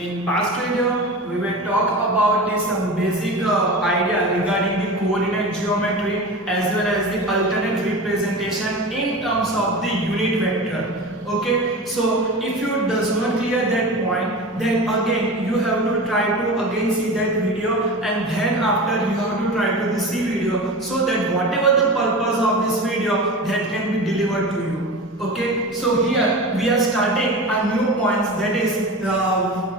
In past video, we will talk about some basic idea regarding the coordinate geometry as well as the alternate representation in terms of the unit vector. Okay, so if you does not clear that point, then again you have to try to again see that video, and then after you have to try to see video, so that whatever the purpose of this video that can be delivered to you. Okay, so here we are starting a new points, that is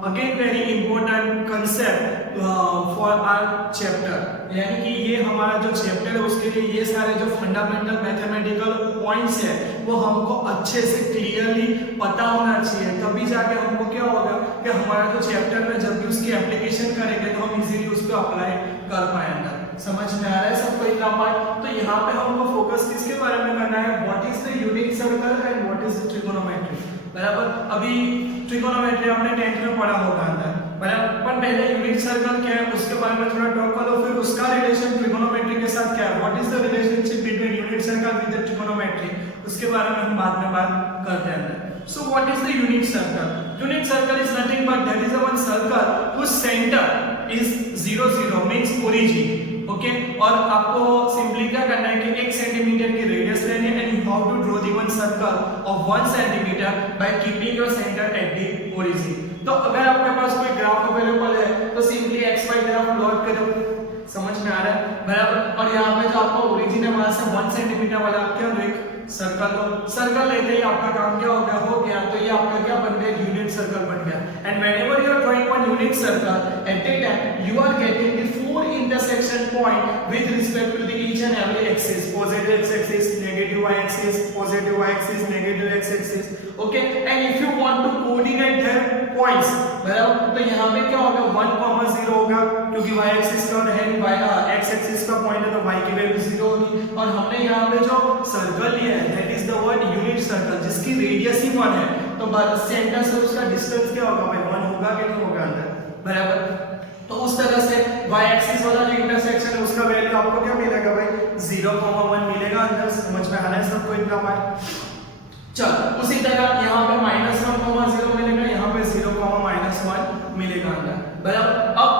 again very important concept for our chapter. यानी कि ये हमारा जो chapter है उसके लिए ये सारे जो फंडामेंटल मैथमेटिकल पॉइंट्स है वो हमको अच्छे से क्लियरली पता होना चाहिए, तभी जाके हमको क्या होगा कि हमारा जो चैप्टर में जब भी उसकी एप्लीकेशन करेंगे तो हम इजीली उसको अप्लाई कर पाएंगे। समझ में आ रहा है सबको इतना पार्ट? तो यहाँ पे हमको फोकस किसके बारे में करना है, what is the unit circle and what is the trigonometry. बराबर, अभी ट्रिगोनोमेट्री आपने 10th में पढ़ा होगा अंदर, बराबर, पर पहले यूनिट सर्कल क्या है उसके बारे में थोड़ा टॉक करो, फिर उसका रिलेशन ट्रिगोनोमेट्री के साथ क्या है, what is the relationship between unit circle with the trigonometry, उसके बारे में हम बाद में बात करते हैं। So what is the unit circle? Unit circle is nothing but that is the one circle whose center is 0 0 means origin. Okay, और आपको सिंपली क्या करना है कि 1 सेंटीमीटर की रेडियस लेनी है and you have to draw the one circle of 1 centimetre by keeping your centre at the origin. तो अगर आपके पास कोई ग्राफ अवेलेबल है तो सिंपली xy ग्राफ प्लॉट करो, समझ में आ रहा है, बराबर। और यहाँ पे जो आपका ओरिजिन है वहां से 1 सेंटीमीटर वाला क्या एक सर्कल लो, सर्कल लेते ही आपका काम क्या हो गया, तो ये आपका क्या बन गया, यूनिट सर्कल बन गया। And whenever you are drawing one unit circle at the time you are getting the 4 intersection point with respect to the each and every axis, positive x axis, negative y axis, positive y axis, negative x axis. Okay, and if you want to coordinate their points, बराबर, तो यहाँ पे क्या होगा 1, 0 होगा क्योंकि y axis का है, x axis का पॉइंट है तो y की वैल्यू 0 होगी। और हमने यहाँ पे जो सर्कल लिया है that is the word unit circle, जिसकी रेडियस ही 1 है, तो सेंटर से उसका डिस्टेंस क्या होगा भाई, 1 होगा कि नहीं होगा अंदर, बराबर। तो उस तरह से y एक्सिस वाला जो इंटरसेक्शन है उसका वैल्यू आपको क्या मिलेगा भाई, 0,1 मिलेगा अंदर। समझ में आ रहा है सबको इतना बात? चल, उसी तरह यहाँ पे -1,0 मिलेगा, यहाँ पे 0,-1 मिलेगा अंदर, बराबर। अब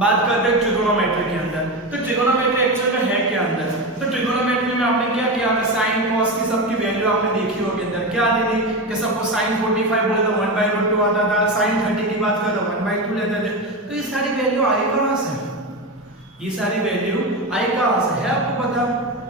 बात करते हैं ट्रिगोनोमेट्री के अंदर। तो ट्रिगोनोमेट्री एक्चुअल में है क्या अंदर? तो ट्रिगोनोमेट्री में आपने क्या किया, साइन कॉस की सबकी वैल्यू आपने देखी होगी अंदर, क्या दी थी कि सबको sin 45 बोले तो 1/√2 आता था, sin 30 की बात करो 1/2 लेते थे। तो ये सारी वैल्यू आई कहां से, ये सारी वैल्यू आई कहां से है आपको पता,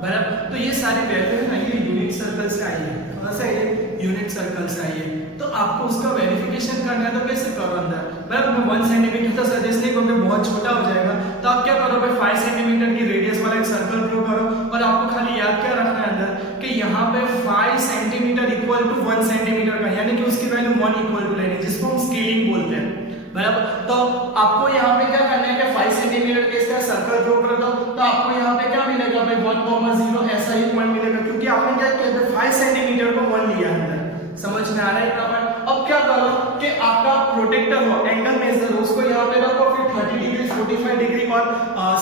बराबर। तो ये सारी वैल्यू है ना, ये यूनिट सर्कल से आई है। कहां से आई है? यूनिट सर्कल से आई है। तो आपको उसका वेरिफिकेशन करना है तो कैसे करो अंदर, बराबर। मैं 1 सेंटीमीटर तो सजेस्ट नहीं करूंगा, बहुत छोटा हो जाएगा, तो आप क्या करो भाई 5 सेंटीमीटर की रेडियस वाला एक सर्कल ड्रॉ करो, और आपको खाली याद क्या रखना है अंदर कि यहाँ पे 5 सेंटीमीटर इक्वल टू 1 सेंटीमीटर का, यानी कि उसकी वैल्यू 1 इक्वल टू लेनी, जिसको हम स्केलिंग बोलते हैं, बराबर। तो आपको यहाँ पे क्या करना है कि 5 सेंटीमीटर के इसका सर्कल ड्रॉ कर दो, तो आपको यहाँ पे क्या मिलेगा भाई 1,0 ऐसा ही पॉइंट मिलेगा, क्योंकि आपने क्या किया 5 सेंटीमीटर को 1 लिया अंदर। समझ में आ रहा है प्रॉपर? अब क्या करो कि आपका प्रोटेक्टर हो, एंगल मेजर हो, उसको यहाँ पे रखो, फिर 30 डिग्री 45 डिग्री और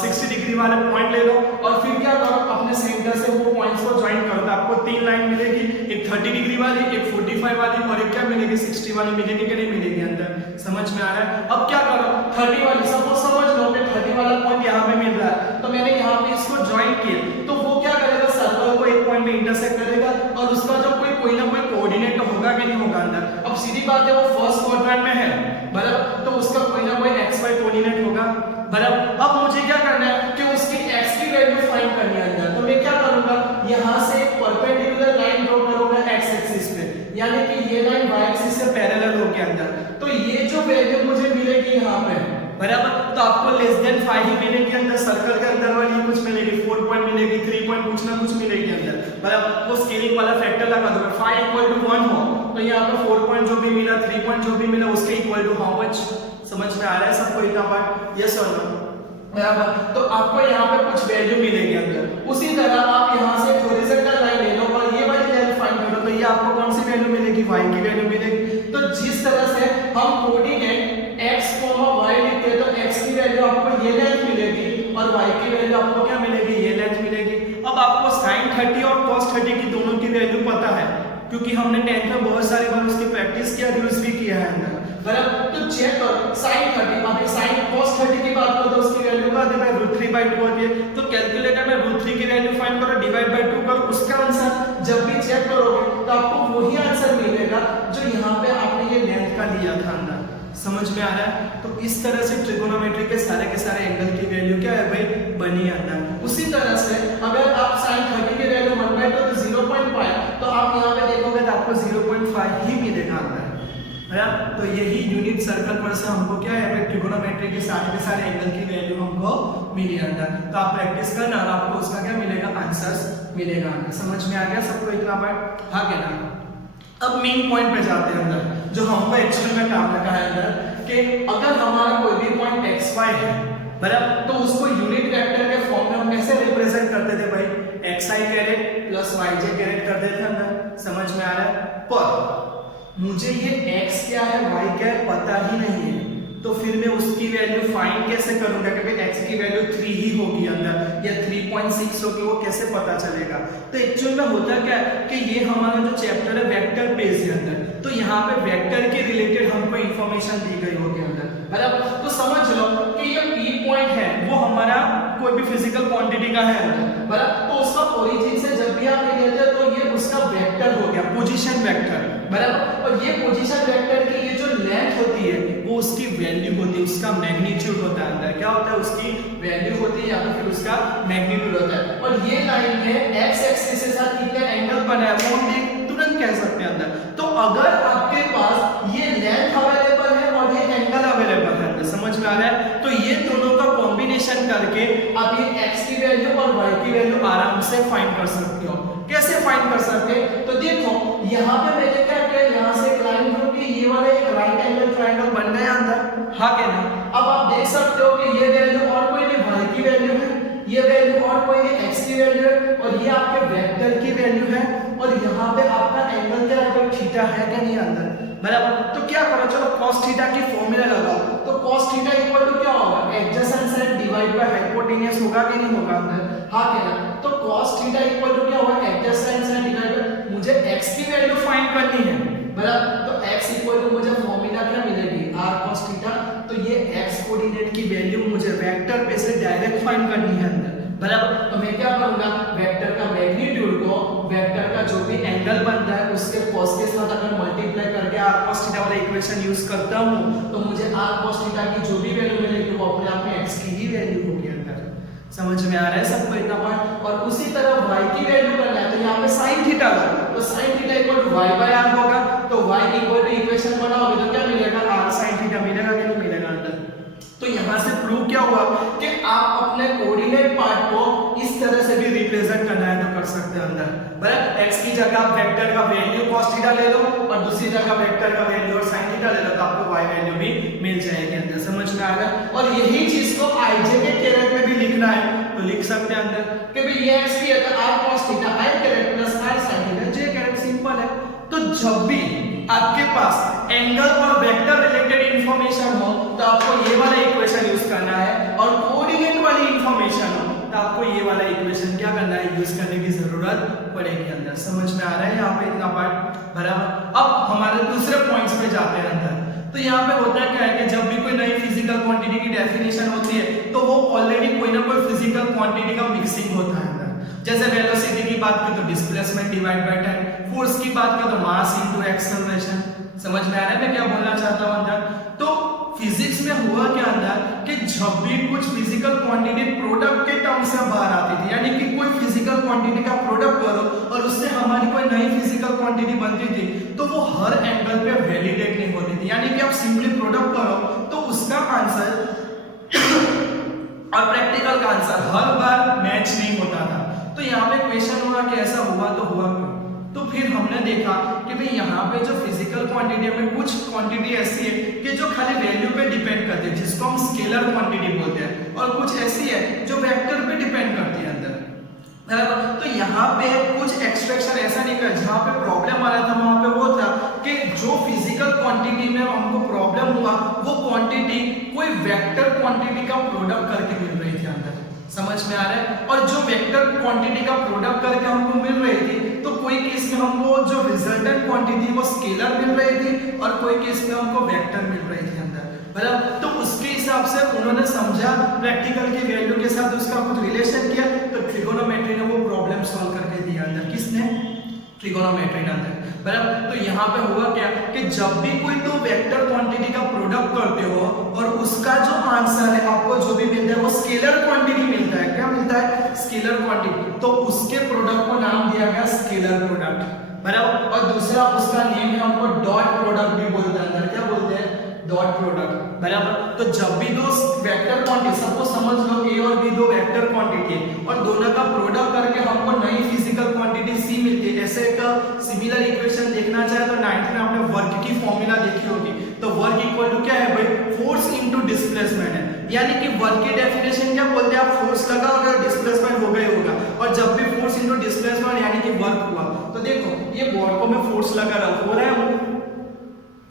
60 डिग्री वाले पॉइंट ले लो, और फिर क्या करो अपने सेंटर से वो पॉइंट्स को ज्वाइन करो, तो आपको 3 लाइन मिलेगी, एक 30 डिग्री वाली, एक 45 वाली और एक क्या मिलेगी 60 वाली मिलेगी कि नहीं मिलेगी अंदर। समझ में आ रहा है? अब क्या करो 30 वाली, सपोज समझ लो कि 30 वाला पॉइंट यहाँ पे मिल रहा है, तो मैंने यहाँ पे इसको ज्वाइन किया, तो वो क्या करेगा सर्कल को एक पॉइंट में इंटरसेक्ट करेगा, और उसका जो कोई ना कोई कोऑर्डिनेट होगा कि नहीं होगा अंदर। अब सीधी बात है वो फर्स्ट क्वाड्रेंट में है, बराबर, तो उसका कोई ना कोई xy कोऑर्डिनेट होगा, बराबर। अब मुझे क्या करना है कि उसकी x की वैल्यू फाइंड करनी है अंदर, तो मैं क्या करूंगा यहां से एक परपेंडिकुलर लाइन ड्रॉ करूंगा x एक्सिस पे, यानी कि ये लाइन y एक्सिस से पैरेलल होके अंदर, तो ये जो वैल्यू मुझे मिलेगी यहाँ पे, बराबर, तो आपको लेस देन 5 ही मिलेगी अंदर, सर्कल के अंदर वाली कुछ मिलेगी, 4 पॉइंट मिलेगी, 3 पॉइंट कुछ ना कुछ मिलेगी अंदर, बराबर। वो स्केलिंग वाला फैक्टर लगा दो, 5 इक्वल टू 1 हो तो यहाँ पे 4 पॉइंट जो भी मिला, 3 पॉइंट जो भी मिला उसके इक्वल टू हाउ मच। समझ में आ रहा है सबको इतना बात? यस और नो, बराबर। तो आपको यहाँ पे कुछ वैल्यू मिलेगी अंदर। उसी तरह आप यहाँ से हॉरिजॉन्टल लाइन ले लो और ये वाली लाइन फाइंड करो, तो ये आपको कौन सी वैल्यू मिलेगी, y की वैल्यू मिलेगी। तो जिस तरह से हम कोऑर्डिनेट x, y लिखते हैं, तो x की वैल्यू आपको ये लेंथ मिलेगी और y की वैल्यू आपको क्या मिलेगी, ये लेंथ मिलेगी। अब आपको sin 30 और cos 30 की दोनों की वैल्यू पता है, क्योंकि हमने 10th में बहुत सारी बार उसकी प्रैक्टिस किया, यूज भी किया है अंदर, बराबर। तो चेक करो sin 30, अभी sin cos 30 की बात करो तो उसकी वैल्यू का देना √3/2 होती है, तो कैलकुलेटर में √3 की वैल्यू फाइंड करो, डिवाइड बाय 2 करो, उसका आंसर जब भी चेक करोगे तो आपको वही आंसर मिलेगा जो यहाँ पे आपने ये लेंथ का लिया था अंदर। समझ में आ रहा है? तो इस तरह से ट्रिगोनोमेट्री के सारे एंगल की वैल्यू क्या है भाई, बनी अंदर। उसी तरह से अगर आप sin 30 की वैल्यू 1/2 तो 0.5, तो आप यहाँ पे देखोगे तो आपको 0.5 ही मिलेगा अंदर, है ना। तो यही यूनिट सर्कल पर से हमको क्या है, ट्रिगोनोमेट्री के सारे एंगल की वैल्यू हमको मिली अंदर। तो आप प्रैक्टिस करना और आपको उसका क्या मिलेगा, आंसर्स मिलेगा अंदर। समझ में आ गया सबको इतना बात? हाँ क्या ना। अब मेन पॉइंट पे जाते हैं अंदर, जो हमको एक्चुअल में काम रखा है अंदर, कि अगर हमारा कोई भी पॉइंट xy है, बराबर, तो उसको यूनिट वेक्टर के फॉर्म में हम कैसे रिप्रेजेंट करते थे भाई, xi caret plus yj caret करते थे अंदर। समझ में आ रहा है? पर मुझे ये x क्या है y क्या है पता ही नहीं है, तो फिर मैं उसकी वैल्यू फाइंड कैसे करूंगा, क्योंकि x की वैल्यू 3 ही होगी अंदर या 3.6 होगी, वो कैसे पता चलेगा। तो एक्चुअल में होता क्या है कि ये हमारा जो चैप्टर है वेक्टर बेस्ड है अंदर, तो यहाँ पे वेक्टर के रिलेटेड हमको इंफॉर्मेशन दी गई होगी अंदर, बराबर। तो समझ लो कि ये P पॉइंट है वो हमारा कोई भी फिजिकल क्वांटिटी का है अंदर, बराबर। तो उसका ओरिजिन से जब भी आप लेते हैं तो ये उसका वेक्टर हो गया, पोजीशन वेक्टर, बराबर। और ये पोजीशन वेक्टर की ये जो लेंथ होती है वो उसकी वैल्यू होती है, उसका मैग्नीट्यूड होता है अंदर। क्या होता है? उसकी वैल्यू होती है या तो फिर उसका मैग्नीट्यूड होता है। और ये लाइन में x एक्सिस के साथ कितना एंगल बना है वो हम तुरंत कह सकते हैं अंदर। तो अगर आपके पास ये लेंथ अवेलेबल है और ये एंगल अवेलेबल है, समझ में आ रहा है, तो ये दोनों का कॉम्बिनेशन करके आप ये x की वैल्यू और y की वैल्यू आराम से फाइंड कर सकते हो। कैसे फाइंड कर सकते हैं? तो देखो यहाँ पे मैंने क्या किया, यहाँ से एक लाइन ड्रॉ की, ये वाला एक राइट एंगल ट्रायंगल बन गया अंदर, हाँ क्या ना। अब आप देख सकते हो कि ये वैल्यू और कोई नहीं y की वैल्यू है, ये वैल्यू और कोई नहीं x की वैल्यू है, और ये आपके वेक्टर की वैल्यू है, और यहाँ पे आपका एंगल क्या है, थीटा है क्या नहीं अंदर, बराबर। तो क्या करो, चलो cos थीटा की फॉर्मूला लगाओ, तो cos थीटा इक्वल टू क्या होगा, adjacent side divide by hypotenuse होगा कि नहीं होगा अंदर, हाँ क्या ना। तो cos थीटा इक्वल टू क्या होगा, एडजेसेंट साइड डिवाइड बाय, मुझे x की वैल्यू फाइंड करनी है, बराबर। तो x इक्वल टू मुझे फॉर्मूला क्या मिलेगी, r cos थीटा। तो ये x कोऑर्डिनेट की वैल्यू मुझे वेक्टर पे से डायरेक्ट फाइंड करनी है अंदर, बराबर। तो मैं क्या करूंगा, वेक्टर का मैग्नीट्यूड को वेक्टर का जो भी एंगल बनता है उसके cos के साथ अगर मल्टीप्लाई करके r cos थीटा वाला इक्वेशन यूज करता हूं तो मुझे r cos थीटा की जो भी वैल्यू मिलेगी वो अपने आप में x की ही वैल्यू होगी अंदर। समझ में आ रहा है सबको इतना पॉइंट? और उसी तरह y की वैल्यू करना है तो यहाँ पे sin थीटा लो, तो sin theta equal to y by r होगा, तो y इक्वल टू इक्वेशन बनाओगे तो क्या मिलेगा, r sin थीटा मिलेगा कि नहीं मिलेगा अंदर। तो यहाँ से प्रूव क्या हुआ कि आप अपने कोऑर्डिनेट पार्ट को इस तरह से भी रिप्रेजेंट करना है तो कर सकते हैं अंदर, बराबर। x की जगह आप वेक्टर का वैल्यू cos थीटा ले लो और दूसरी जगह वेक्टर का वैल्यू और sin थीटा ले लो, तो आपको y वैल्यू भी मिल जाएगी अंदर। समझ में आ गया? और यही चीज को ij के कैरेट में भी लिखना है तो लिख सकते हैं अंदर कि भाई ये x की है तो r cos theta i caret plus r sin theta j caret, simple है। तो जब भी आपके पास एंगल और वेक्टर रिलेटेड इंफॉर्मेशन हो तो आपको ये वाला इक्वेशन यूज करना है, और कोऑर्डिनेट वाली इंफॉर्मेशन हो तो आपको ये वाला इक्वेशन क्या करना है, यूज करने की जरूरत पड़ेगी अंदर। समझ में आ रहा है यहाँ पे इतना पार्ट, बराबर। अब हमारे दूसरे पॉइंट्स पे जाते हैं अंदर। तो यहाँ पे होता क्या है कि जब भी कोई नई फिजिकल क्वांटिटी की डेफिनेशन होती है तो वो ऑलरेडी कोई ना कोई फिजिकल क्वांटिटी का मिक्सिंग होता है अंदर। जैसे वेलोसिटी की बात करें तो displacement divide by time, force की बात करें तो मास इनटू एक्सेलरेशन। समझ में आ रहा है मैं क्या बोलना चाहता हूं अंदर? तो फिजिक्स में हुआ क्या अंदर कि जब भी कुछ फिजिकल क्वांटिटी प्रोडक्ट के टर्म से बाहर आती थी, यानी कि कोई फिजिकल क्वांटिटी का प्रोडक्ट करो और उससे हमारी कोई नई फिजिकल क्वांटिटी बनती थी तो वो हर एंगल पे वैलिडेट नहीं होती थी। यानी कि आप सिंपली प्रोडक्ट करो तो उसका आंसर और प्रैक्टिकल का आंसर हर बार मैच नहीं होता था। तो यहाँ पे क्वेश्चन हुआ कि ऐसा हुआ तो हुआ क्यों? तो फिर हमने देखा कि भाई यहाँ पे जो फिजिकल क्वांटिटी में कुछ क्वांटिटी ऐसी है कि जो खाली वैल्यू पे डिपेंड करती है, जिसको हम स्केलर क्वांटिटी बोलते हैं, और कुछ ऐसी है जो वेक्टर पे डिपेंड करती है अंदर, बराबर। तो यहाँ पे कुछ एक्सट्रैक्शन ऐसा निकला, जहाँ पे प्रॉब्लम आ रहा था वहां पे वो था कि जो फिजिकल क्वांटिटी में हमको प्रॉब्लम हुआ वो क्वांटिटी कोई वेक्टर क्वांटिटी का प्रोडक्ट करके मिल रही थी अंदर। समझ में आ रहा है? और जो वेक्टर क्वांटिटी का प्रोडक्ट करके हमको मिल रही थी तो कोई केस में हमको जो रिजल्टेंट क्वांटिटी वो स्केलर मिल रही थी और कोई केस में हमको वेक्टर मिल रही थी अंदर, बराबर। तो उसके हिसाब से उन्होंने समझा प्रैक्टिकल की वैल्यू के साथ उसका कुछ रिलेशन किया, तो ट्रिगोनोमेट्री ने वो प्रॉब्लम सॉल्व करके दिया अंदर, किसने? ट्रिगोनोमेट्री ने अंदर, बराबर। तो यहाँ पे हुआ क्या कि जब भी कोई दो वेक्टर क्वांटिटी का प्रोडक्ट करते हो और उसका जो आंसर है आपको जो भी मिलता है वो स्केलर क्वांटिटी मिलता है, क्या मिलता है? Scalar quantity. तो उसके प्रोडक्ट को नाम दिया गया स्केलर प्रोडक्ट, बराबर। और दूसरा उसका नेम है, हमको डॉट प्रोडक्ट भी बोलते हैं अंदर, क्या बोलते हैं? डॉट प्रोडक्ट, बराबर। तो जब भी दो वेक्टर क्वांटिटी, सबको समझ लो ए और बी दो वेक्टर क्वांटिटी है और दोनों का प्रोडक्ट करके हमको नई फिजिकल क्वांटिटी सी मिलती है। ऐसे एक सिमिलर इक्वेशन देखना चाहे तो 9th में आपने वर्क की फॉर्मूला देखी होगी। तो वर्क इक्वल टू क्या है भाई? फोर्स इनटू डिस्प्लेसमेंट है, यानी कि वर्क की डेफिनेशन क्या बोलते हैं? आप फोर्स लगाओगे डिस्प्लेसमेंट होगा ही होगा, और जब भी फोर्स इनटू डिस्प्लेसमेंट यानी कि वर्क हुआ। तो देखो ये बॉल को मैं फोर्स लगा रहा हूं, हो रहा है?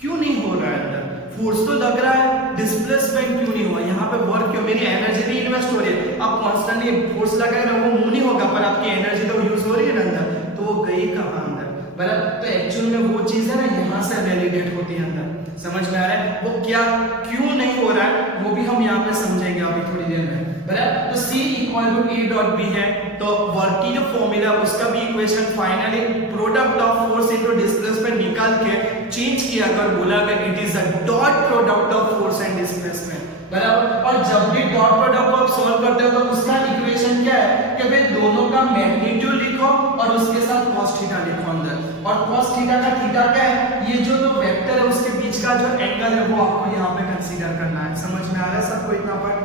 क्यों नहीं हो रहा है? अंदर फोर्स तो लग रहा है, डिस्प्लेसमेंट क्यों नहीं हुआ? यहाँ पे वर्क क्यों? मेरी एनर्जी भी इन्वेस्ट हो रही है। आप कांस्टेंटली फोर्स लगा रहे हो, वो मूव नहीं होगा, पर आपकी एनर्जी तो यूज हो रही है ना अंदर, तो वो गई कहाँ अंदर, बराबर। तो एक्चुअल में वो चीज है ना यहाँ से वैलिडेट होती है अंदर, समझ में आ रहा है? वो क्या क्यों नहीं हो रहा है वो भी हम यहाँ पे समझेंगे अभी थोड़ी देर में, बराबर। तो C equal to E dot B है, तो वर्क की जो फॉर्मूला उसका भी equation finally product of force into displacement निकाल के चेंज किया कर बोला अगर it is a dot product of force and displacement, बराबर। और जब भी डॉट प्रोडक्ट को आप सॉल्व करते हो तो उसका इक्वेशन क्या है कि भाई दोनों का मैग्नीट्यूड लिखो और उसके साथ cos थीटा लिखो अंदर, और cos थीटा का थीटा क्या है? ये जो दो वेक्टर है उसके बीच का जो एंगल है वो आपको यहाँ पे कंसीडर करना है। समझ में आ रहा है सबको इतना पर?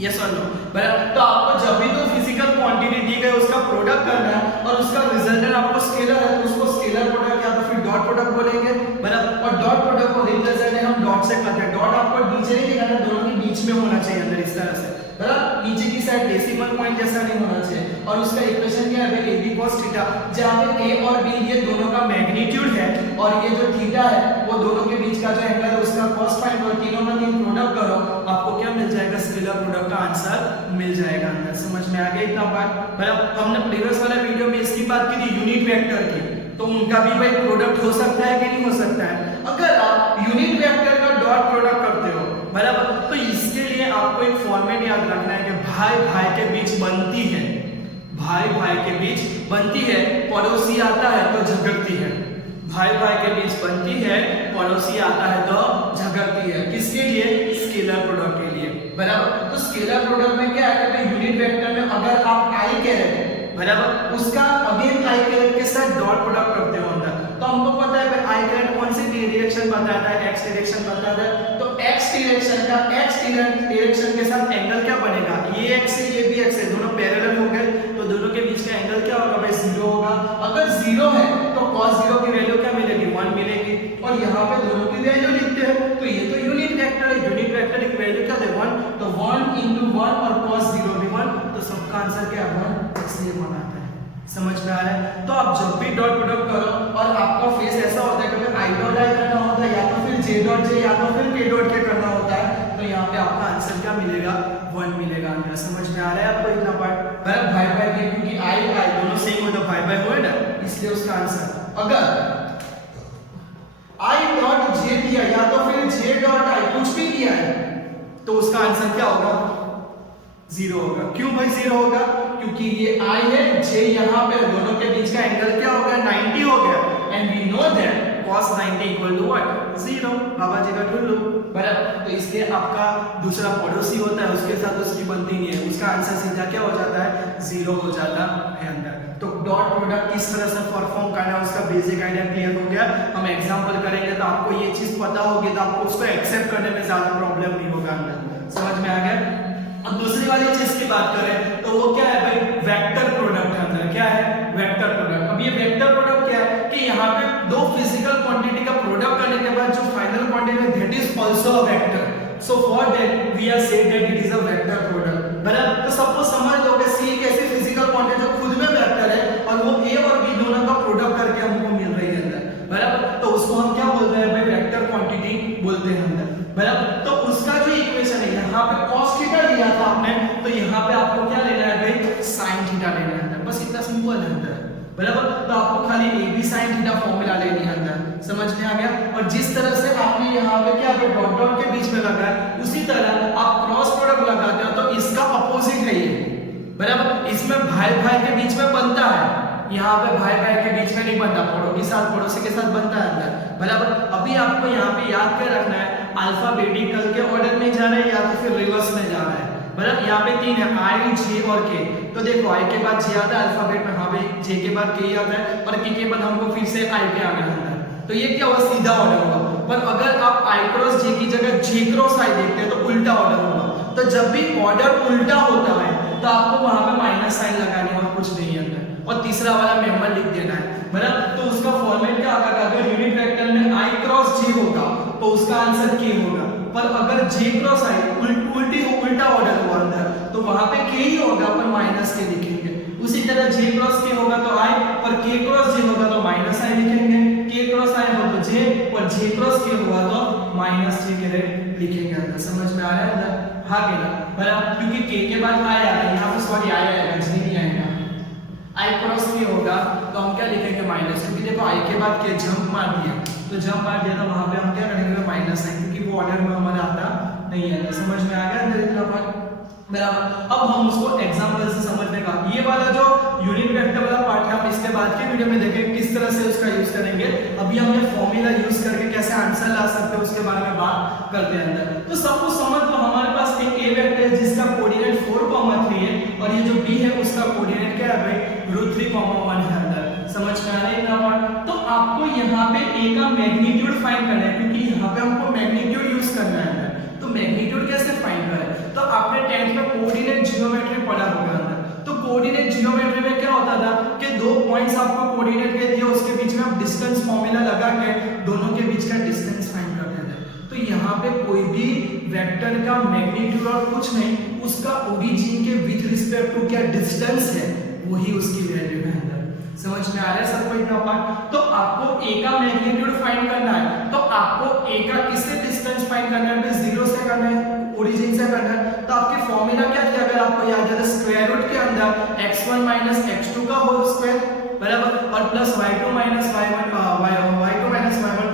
यस और नो, बराबर। तो आपको जब भी तो फिजिकल क्वांटिटी दी गई उसका प्रोडक्ट करना है और उसका रिजल्टेंट आपको स्केलर है तो उसको स्केलर प्रोडक्ट या तो फिर डॉट प्रोडक्ट बोलेंगे, बराबर। और डॉट प्रोडक्ट को रिप्रेजेंट हम डॉट से करते हैं। डॉट आपको नीचे नहीं दिखाना, दोनों के बीच में होना चाहिए अंदर इस तरह से, बराबर। नीचे की साइड डेसिमल पॉइंट जैसा नहीं होना चाहिए। और उसका इक्वेशन क्या है? AB cos थीटा, जहां पे A और B ये दोनों का मैग्नीट्यूड है और ये जो थीटा है वो दोनों के बीच का जो एंगल है उसका cos फाइंड और तीनों का तीन प्रोडक्ट करो, आपको क्या मिल जाएगा? स्केलर प्रोडक्ट का आंसर मिल जाएगा अंदर। समझ में आ गया इतना बात? बराबर। हमने प्रीवियस वाले वीडियो में इसकी बात की थी यूनिट वेक्टर की, तो उनका भी भाई प्रोडक्ट हो सकता है कि नहीं हो सकता है? अगर आप यूनिट वेक्टर का डॉट प्रोडक्ट करते हो, बराबर, तो इसके लिए आपको एक फॉर्मेट याद रखना है कि भाई भाई के बीच बनती है, भाई भाई के बीच बनती है, पड़ोसी आता है तो झगड़ती है। भाई भाई के बीच बनती है, पड़ोसी आता है तो झगड़ती है। किसके लिए? स्केलर प्रोडक्ट के लिए, बराबर। तो स्केलर प्रोडक्ट में क्या है कि यूनिट वेक्टर में अगर आप आई कैरेट, बराबर, उसका अगेन आई कैरेट के साथ डॉट प्रोडक्ट करते हो अंदर, तो हमको पता है भाई आई कैरेट कौन सी डायरेक्शन बताता है? एक्स डायरेक्शन बताता है। तो एक्स डायरेक्शन का एक्स डायरेक्शन के साथ एंगल क्या बनेगा? ये एक्स है ये भी एक्स है, दोनों पैरेलल हो गए, तो दोनों के बीच का एंगल क्या होगा भाई? 0 होगा। अगर 0 है तो cos 0 की वैल्यू क्या मिलेगी? 1 मिलेगी। और यहाँ पे दोनों की वैल्यू लिखते हैं, तो ये तो यूनिट वेक्टर है, यूनिट वेक्टर की वैल्यू क्या है? 1, तो 1 into 1 और cos 0 भी 1, तो सबका आंसर क्या है? 1, इसलिए 1 आता है। समझ में आ रहा है? तो आप जब भी डॉट प्रोडक्ट करो और आपका फेस ऐसा होता है कि आई डॉट आई करना होता है या तो फिर जे डॉट जे या तो फिर के डॉट के करना होता है, तो यहाँ पे आपका आंसर क्या मिलेगा? 1 मिलेगा अंदर। समझ में आ रहा है आपको इतना पार्ट? बराबर। भाई भाई के क्योंकि आई आई दोनों सेम हो तो भाई भाई हुए ना, इसलिए उसका आंसर अगर आई डॉट जे दिया या तो फिर जे डॉट आई कुछ भी दिया है तो उसका आंसर क्या होगा? 0 होगा। क्यों भाई 0 होगा? क्योंकि ये I है, J यहाँ पे दोनों के बीच का एंगल क्या हो गया? 90 हो गया। And we know that cos 90 equal to what? 0। बाबा जी का ढूंढ लो, बराबर। तो इसलिए आपका दूसरा पड़ोसी होता है उसके साथ उसकी बनती नहीं है, उसका आंसर सीधा क्या हो जाता है? 0 हो जाता है अंदर। तो डॉट प्रोडक्ट किस तरह से परफॉर्म करना है उसका बेसिक आइडिया क्लियर हो गया। हम एग्जांपल करेंगे तो आपको ये चीज पता होगी तो आपको उसको एक्सेप्ट करने में ज्यादा प्रॉब्लम नहीं होगा अंदर। समझ में आ गया? अब दूसरी वाली चीज की बात करें तो वो क्या है भाई? वेक्टर प्रोडक्ट अंदर क्या है? Vector product. अब ये वेक्टर प्रोडक्ट क्या है कि यहाँ पे दो फिजिकल क्वांटिटी का प्रोडक्ट करने के बाद जो फाइनल क्वांटिटी है that is also a vector. So for that we are said that it is a vector product, बराबर। तो सपोज समझ लो कि C एक ऐसी फिजिकल क्वांटिटी जो खुद में वेक्टर है और वो A और B दोनों का प्रोडक्ट करके हमको मिल रही है अंदर, बराबर। तो उसको हम क्या बोल रहे हैं भाई? वेक्टर क्वांटिटी बोलते हैं अंदर, बराबर। तो उसका जो इक्वेशन है यहाँ पे cos थीटा लिया था आपने, तो यहाँ पे आपको क्या लेना है भाई? sin थीटा लेना है अंदर। बस इतना सिंपल है अंदर। बराबर। तो आपको खाली A B sine theta formula लेनी है अंदर, समझ में आ गया। और जिस तरह से आपने यहाँ पे क्या डॉट डॉट के बीच में लगा है, उसी तरह आप क्रॉस प्रोडक्ट लगाते हो तो इसका अपोजिट है ये, बराबर। इसमें भाई भाई के बीच में बनता है, यहाँ पे भाई भाई के बीच में नहीं बनता, पड़ोसी के साथ बनता है अंदर, बराबर। अभी आपको यहाँ पे याद क्या रखना है, अल्फाबेटिकल के ऑर्डर में जा रहा है या तो फिर रिवर्स में जा रहा है, बराबर। यहाँ पे 3 है, आई, जे और के। तो देखो आई के बाद जे आता है अल्फाबेट में, हाँ भाई जे के बाद के आता है, और के बाद हमको फिर से आई पे आना है। तो ये क्या हुआ, सीधा ऑर्डर हुआ। पर अगर आप आई क्रॉस जे की जगह जे क्रॉस आई देखते हैं तो उल्टा ऑर्डर होगा। तो जब भी ऑर्डर उल्टा होता है तो आपको वहां पे माइनस साइन लगानी है और कुछ नहीं है अंदर, और तीसरा वाला मेंबर लिख देना है, बराबर। तो उसका फॉर्मेट क्या होगा, अगर यूनिट वेक्टर में आई क्रॉस जे होगा तो उसका आंसर के होगा। पर अगर जे क्रॉस आई उल्टा ऑर्डर हुआ अंदर तो वहां पे के ही होगा पर माइनस के लिखेंगे। उसी तरह जे क्रॉस के होगा तो आई, पर के क्रॉस जे होगा तो माइनस आई लिखेंगे। के क्रॉस आई हो तो जे, और जे क्रॉस के हुआ तो माइनस जे के रेट लिखेंगे अंदर। समझ में आ रहा है अंदर, हाँ के ना, बराबर। क्योंकि के बाद आई आ रहा है, यहाँ पे सॉरी आई आएगा, जे नहीं आएगा। आई क्रॉस के होगा तो हम क्या लिखेंगे, माइनस, क्योंकि देखो आई के बाद के जंप मार दिया, तो जंप मार दिया तो वहां पे हम क्या करेंगे, माइनस आई, क्योंकि वो ऑर्डर में हमारा आता नहीं है। समझ में आ गया अंदर इतना बात, बराबर। अब हम उसको एग्जांपल से समझने का, ये वाला जो यूनिट वेक्टर वाला पार्ट है हम इसके बाद के वीडियो में देखेंगे किस तरह से उसका यूज करेंगे। अभी हम ये फॉर्मूला यूज करके कैसे आंसर ला सकते हैं उसके बारे में बात करते हैं अंदर। तो सब कुछ समझ लो, हमारे पास एक ए वेक्टर है जिसका कोऑर्डिनेट 4,3 है, और ये जो बी है उसका कोऑर्डिनेट क्या है भाई, √3,1 है अंदर। समझ में आ रहा है इतना पार्ट। तो आपको यहाँ पे ए का मैग्नीट्यूड फाइंड करना है, क्योंकि यहाँ पे हमको मैग्नीट्यूड यूज करना है। तो मैग्नीट्यूड कैसे फाइंड करें, तो आपने 10th में कोऑर्डिनेट जियोमेट्री पढ़ा होगा अंदर। तो कोऑर्डिनेट जियोमेट्री में क्या होता था कि 2 पॉइंट्स आपको कोऑर्डिनेट के दिए, उसके बीच में आप डिस्टेंस फॉर्मूला लगा के दोनों के बीच का डिस्टेंस फाइंड करते थे। तो यहाँ पे कोई भी वेक्टर का मैग्नीट्यूड और कुछ नहीं, उसका ओरिजिन के विद रिस्पेक्ट टू क्या डिस्टेंस है वही उसकी वैल्यू है अंदर। समझ में आ रहा है सबको इतना पार्ट। तो आपको ए का मैग्नीट्यूड फाइंड करना है, तो आपको ए का किससे डिस्टेंस फाइंड करना है, 0 से करना है, ओरिजिन से करना है। तो आपकी फॉर्मूला क्या थी, अगर आपको याद है, स्क्वायर रूट के अंदर x1 - x2 का होल स्क्वायर, बराबर, और प्लस y2 - y1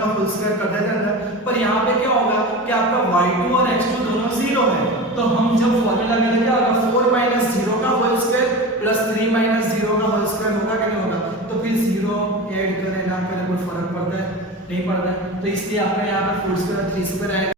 का होल स्क्वायर करते थे अंदर। पर यहाँ पे क्या होगा कि आपका y2 और x2 दोनों 0 है, तो हम जब फॉर्मूला करेंगे क्या होगा, 4 - 0 का होल स्क्वायर प्लस 3 - 0 का होल स्क्वायर होगा कि नहीं होगा। तो फिर 0 ऐड करें ना करें कोई फर्क पड़ता है, नहीं पड़ता है। तो इसलिए आपका यहाँ पर फुल स्क्वायर 3 स्क्वायर आएगा।